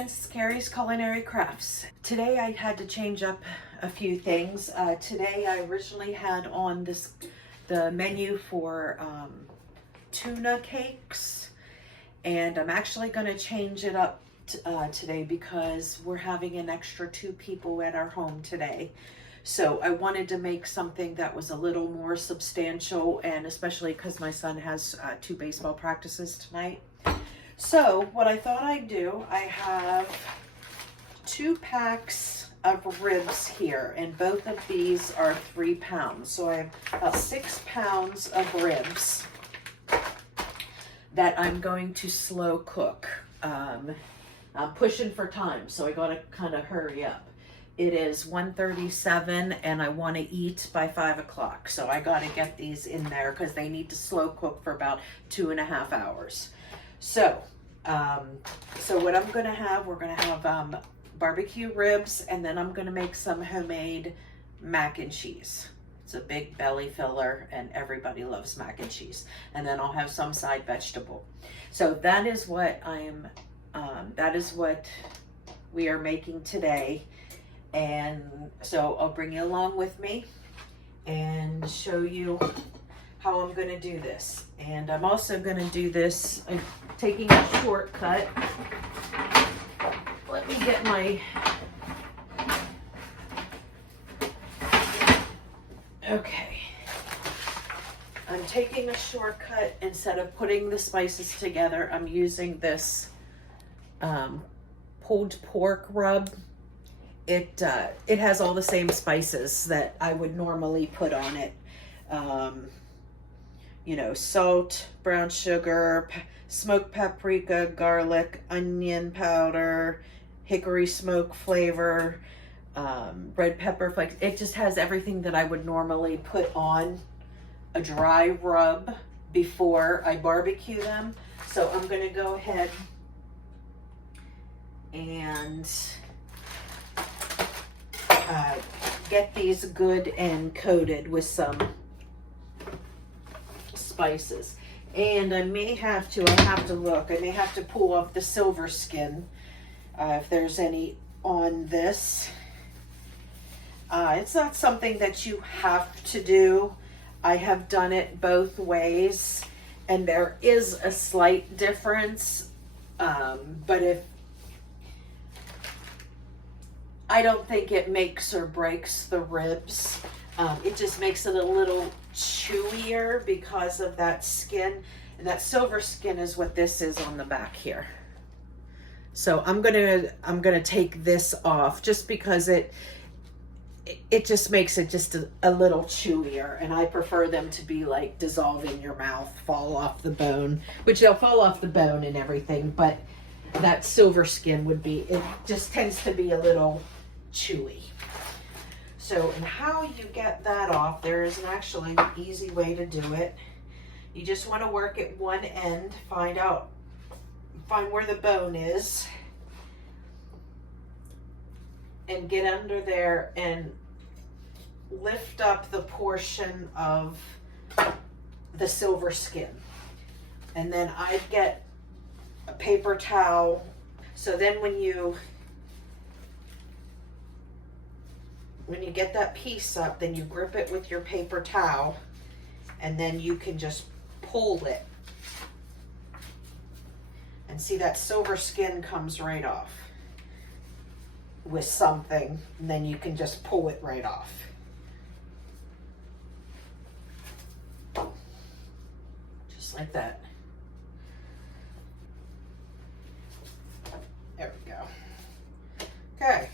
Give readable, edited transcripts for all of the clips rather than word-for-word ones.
friends, Carrie's Culinary Crafts. Today I had to change up a few things. Today I originally had on the menu for tuna cakes, and I'm actually going to change it up today because we're having an extra 2 people at our home today. So I wanted to make something that was a little more substantial, and especially because my son has 2 baseball practices tonight. So what I thought I'd do, I have 2 packs of ribs here, and both of these are 3 pounds. So I have about 6 pounds of ribs that I'm going to slow cook. I'm pushing for time, so I gotta kind of hurry up. It is 1:37 and I want to eat by 5 o'clock. So I got to get these in there because they need to slow cook for about 2.5 hours. So, what I'm going to have, we're going to have barbecue ribs, and then I'm going to make some homemade mac and cheese. It's a big belly filler and everybody loves mac and cheese. And then I'll have some side vegetable. So that is what that is what we are making today. And so I'll bring you along with me and show you how I'm going to do this. And I'm also going to do this, I'm taking a shortcut. Let me get my, okay. I'm taking a shortcut. Instead of putting the spices together, I'm using this pulled pork rub. It has all the same spices that I would normally put on it. You know, salt, brown sugar, smoked paprika, garlic, onion powder, hickory smoke flavor, red pepper flakes. It just has everything that I would normally put on a dry rub before I barbecue them. So I'm going to go ahead and get these good and coated with some spices. And I have to look, I may have to pull off the silver skin if there's any on this. It's not something that you have to do. I have done it both ways, and there is a slight difference, but I don't think it makes or breaks the ribs. It just makes it a little chewier because of that skin. And that silver skin is what this is on the back here. So I'm gonna take this off just because it just makes it just a little chewier. And I prefer them to be like dissolve in your mouth, fall off the bone, which they'll fall off the bone and everything, but that silver skin it just tends to be a little chewy. So, and how you get that off, there is actually an easy way to do it. You just want to work at one end, find where the bone is, and get under there and lift up the portion of the silver skin. And then I'd get a paper towel. So then when you get that piece up, then you grip it with your paper towel, and then you can just pull it. And see, that silver skin comes right off with something, and then you can just pull it right off. Just like that. There we go. Okay.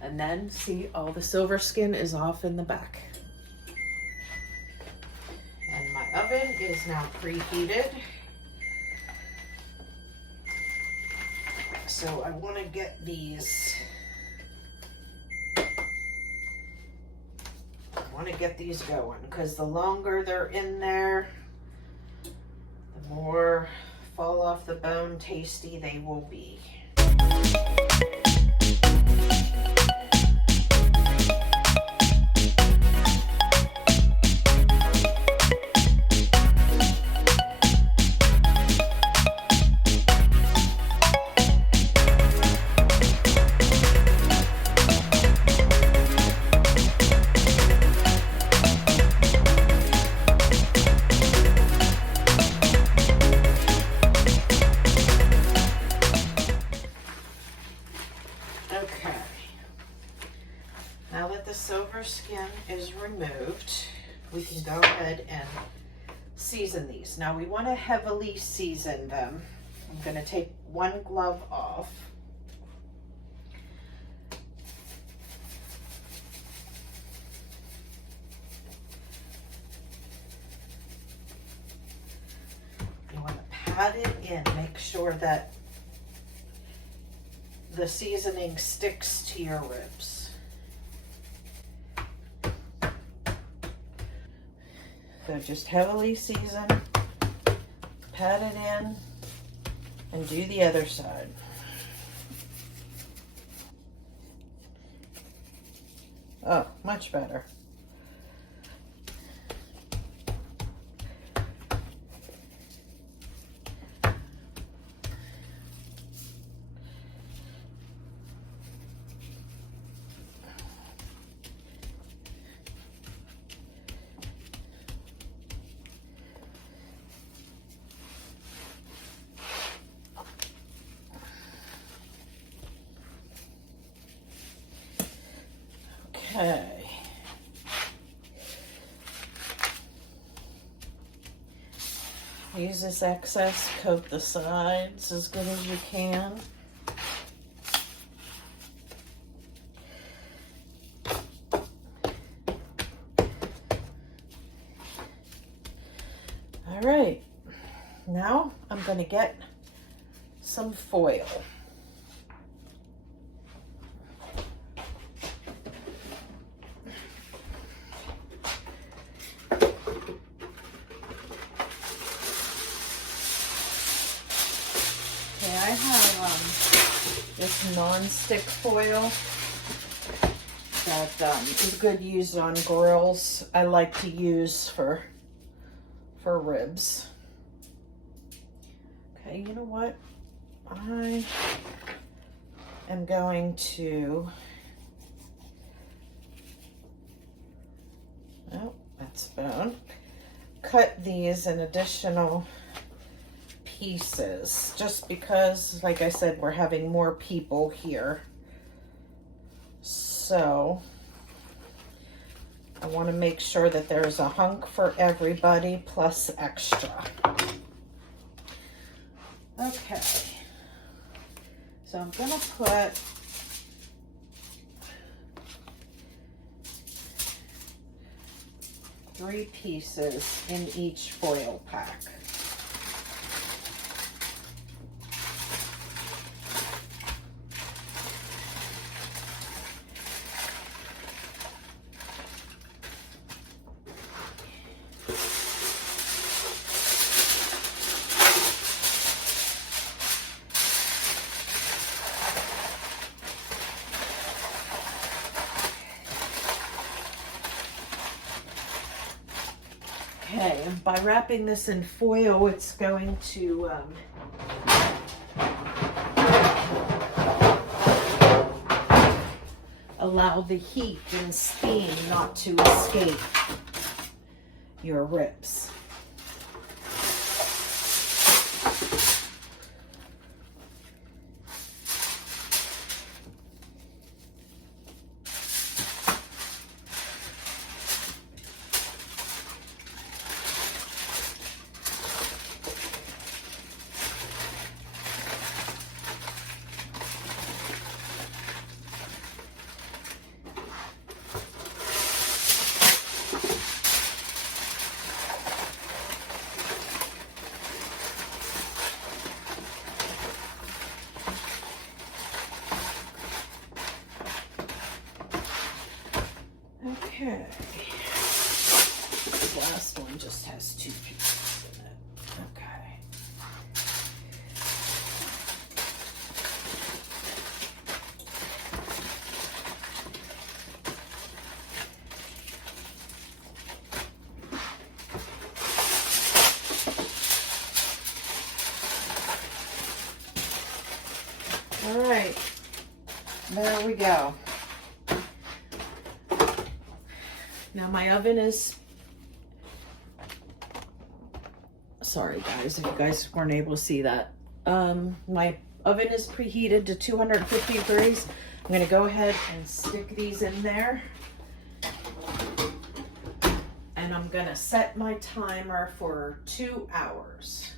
And then see, all the silver skin is off in the back. And my oven is now preheated. So I want to get these, going, because the longer they're in there, the more fall off the bone tasty they will be. the silver skin is removed, we can go ahead and season these. Now we want to heavily season them. I'm going to take one glove off. You want to pat it in, make sure that the seasoning sticks to your ribs. So just heavily season, pat it in, and do the other side. Oh, much better. Okay. Use this excess, coat the sides as good as you can. All right, now I'm going to get some foil. I have this non-stick foil that is good used on grills. I like to use for ribs. Okay, you know what? I am going to, oh, that's bone. Cut these in additional pieces, just because, like I said, we're having more people here. So I want to make sure that there's a hunk for everybody plus extra. Okay. So I'm going to put three pieces in each foil pack. Okay, and by wrapping this in foil, it's going to allow the heat and steam not to escape your ribs. Okay. This last one just has two pieces in it. Okay. All right. There we go. Now my oven is, sorry guys, if you guys weren't able to see that. My oven is preheated to 250 degrees. I'm gonna go ahead and stick these in there. and I'm gonna set my timer for 2 hours.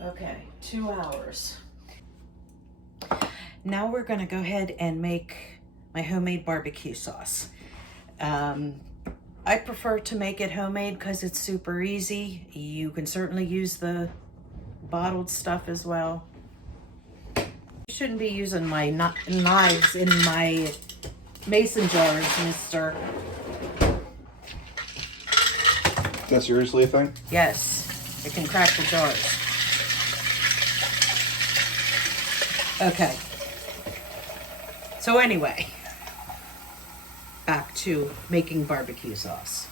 Okay, 2 hours. Now we're gonna go ahead and make my homemade barbecue sauce. I prefer to make it homemade because it's super easy. You can certainly use the bottled stuff as well. You shouldn't be using my knives in my mason jars, mister. Is that seriously a thing? Yes, it can crack the jars. Okay. So anyway, back to making barbecue sauce.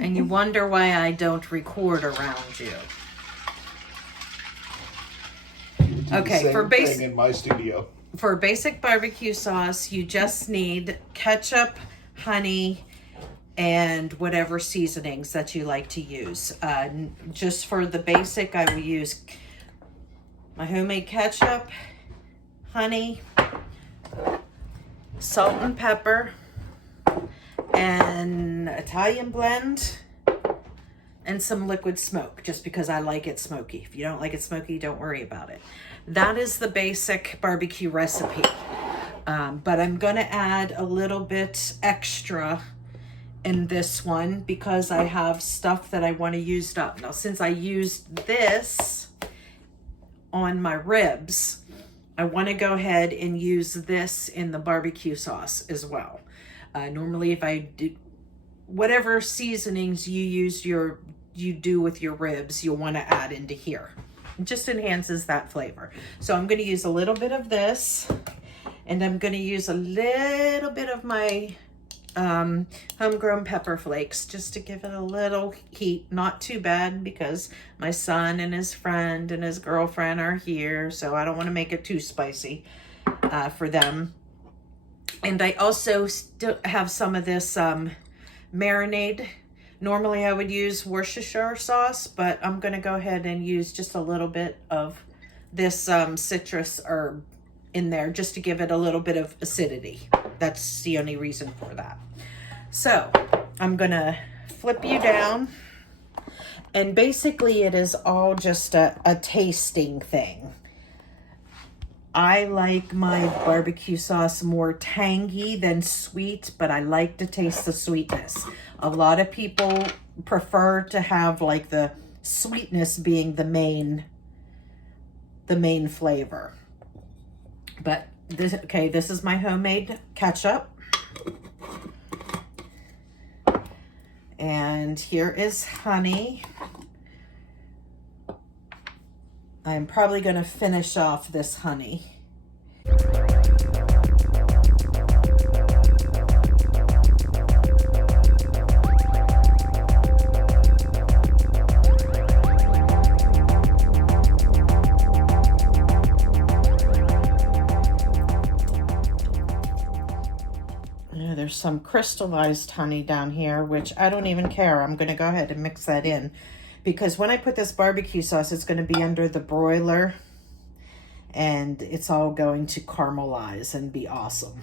And you wonder why I don't record around you. Okay, for basic in my studio. For basic barbecue sauce, you just need ketchup, honey, and whatever seasonings that you like to use. Just for the basic, I will use my homemade ketchup, honey, salt and pepper, and Italian blend, and some liquid smoke, just because I like it smoky. If you don't like it smoky, don't worry about it. That is the basic barbecue recipe. But I'm gonna add a little bit extra in this one because I have stuff that I want to use up. Now, since I used this on my ribs, I want to go ahead and use this in the barbecue sauce as well. Normally, if I do whatever seasonings you do with your ribs, you'll want to add into here. It just enhances that flavor. So I'm going to use a little bit of this, and I'm going to use a little bit of my homegrown pepper flakes just to give it a little heat. Not too bad because my son and his friend and his girlfriend are here, so I don't want to make it too spicy for them. And I also still have some of this marinade. Normally I would use Worcestershire sauce, but I'm going to go ahead and use just a little bit of this citrus herb in there just to give it a little bit of acidity. That's the only reason for that. So I'm going to flip you down, and basically it is all just a tasting thing. I like my barbecue sauce more tangy than sweet, but I like to taste the sweetness. A lot of people prefer to have like the sweetness being the main flavor. But this is my homemade ketchup. And here is honey. I'm probably going to finish off this honey. There's some crystallized honey down here, which I don't even care. I'm going to go ahead and mix that in because when I put this barbecue sauce, it's going to be under the broiler and it's all going to caramelize and be awesome.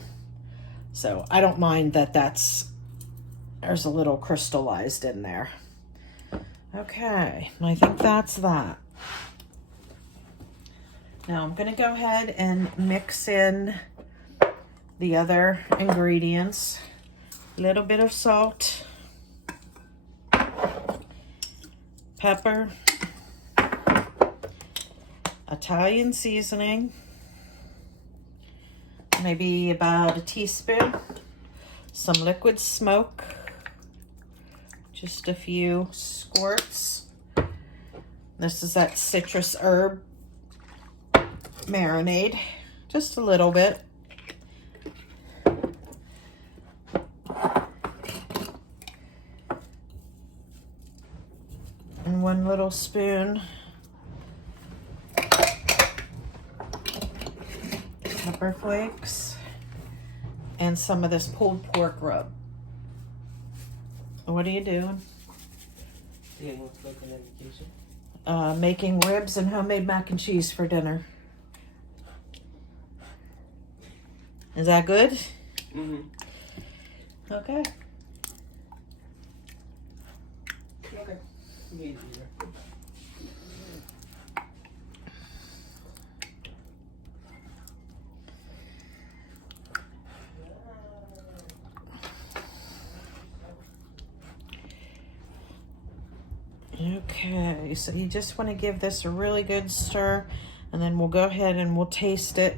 So I don't mind that there's a little crystallized in there. Okay, I think that's that. Now I'm going to go ahead and mix in the other ingredients. A little bit of salt, pepper, Italian seasoning, maybe about a teaspoon, some liquid smoke, just a few squirts. This is that citrus herb marinade, just a little bit. And 1 little spoon pepper flakes and some of this pulled pork rub. What are you doing? making ribs and homemade mac and cheese for dinner. Is that good? Mm-hmm. Okay. Okay. Me either. Okay, so you just want to give this a really good stir, and then we'll go ahead and we'll taste it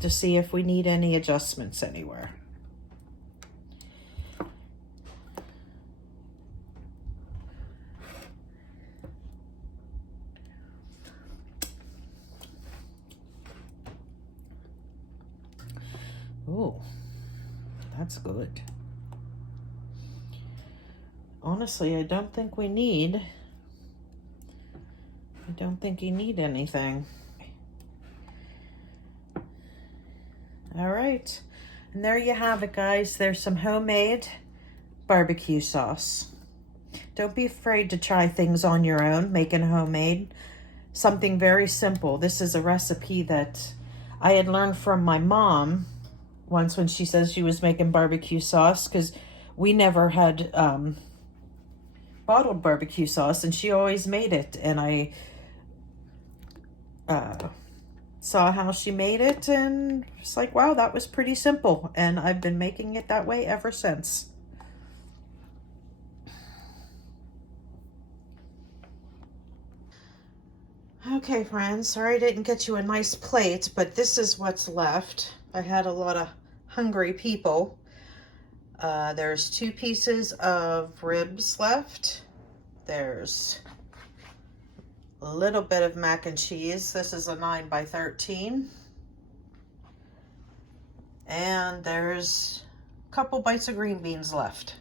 to see if we need any adjustments anywhere. Ooh, that's good. Honestly, I don't think you need anything. All right, and there you have it, guys. There's some homemade barbecue sauce. Don't be afraid to try things on your own, making homemade. Something very simple. This is a recipe that I had learned from my mom once when she says she was making barbecue sauce, because we never had bottled barbecue sauce, and she always made it, and I saw how she made it, and it's like, wow, that was pretty simple, and I've been making it that way ever since. Okay, friends, sorry I didn't get you a nice plate, but this is what's left. I had a lot of hungry people. There's 2 pieces of ribs left. There's a little bit of mac and cheese. This is a 9 by 13. And there's a couple bites of green beans left.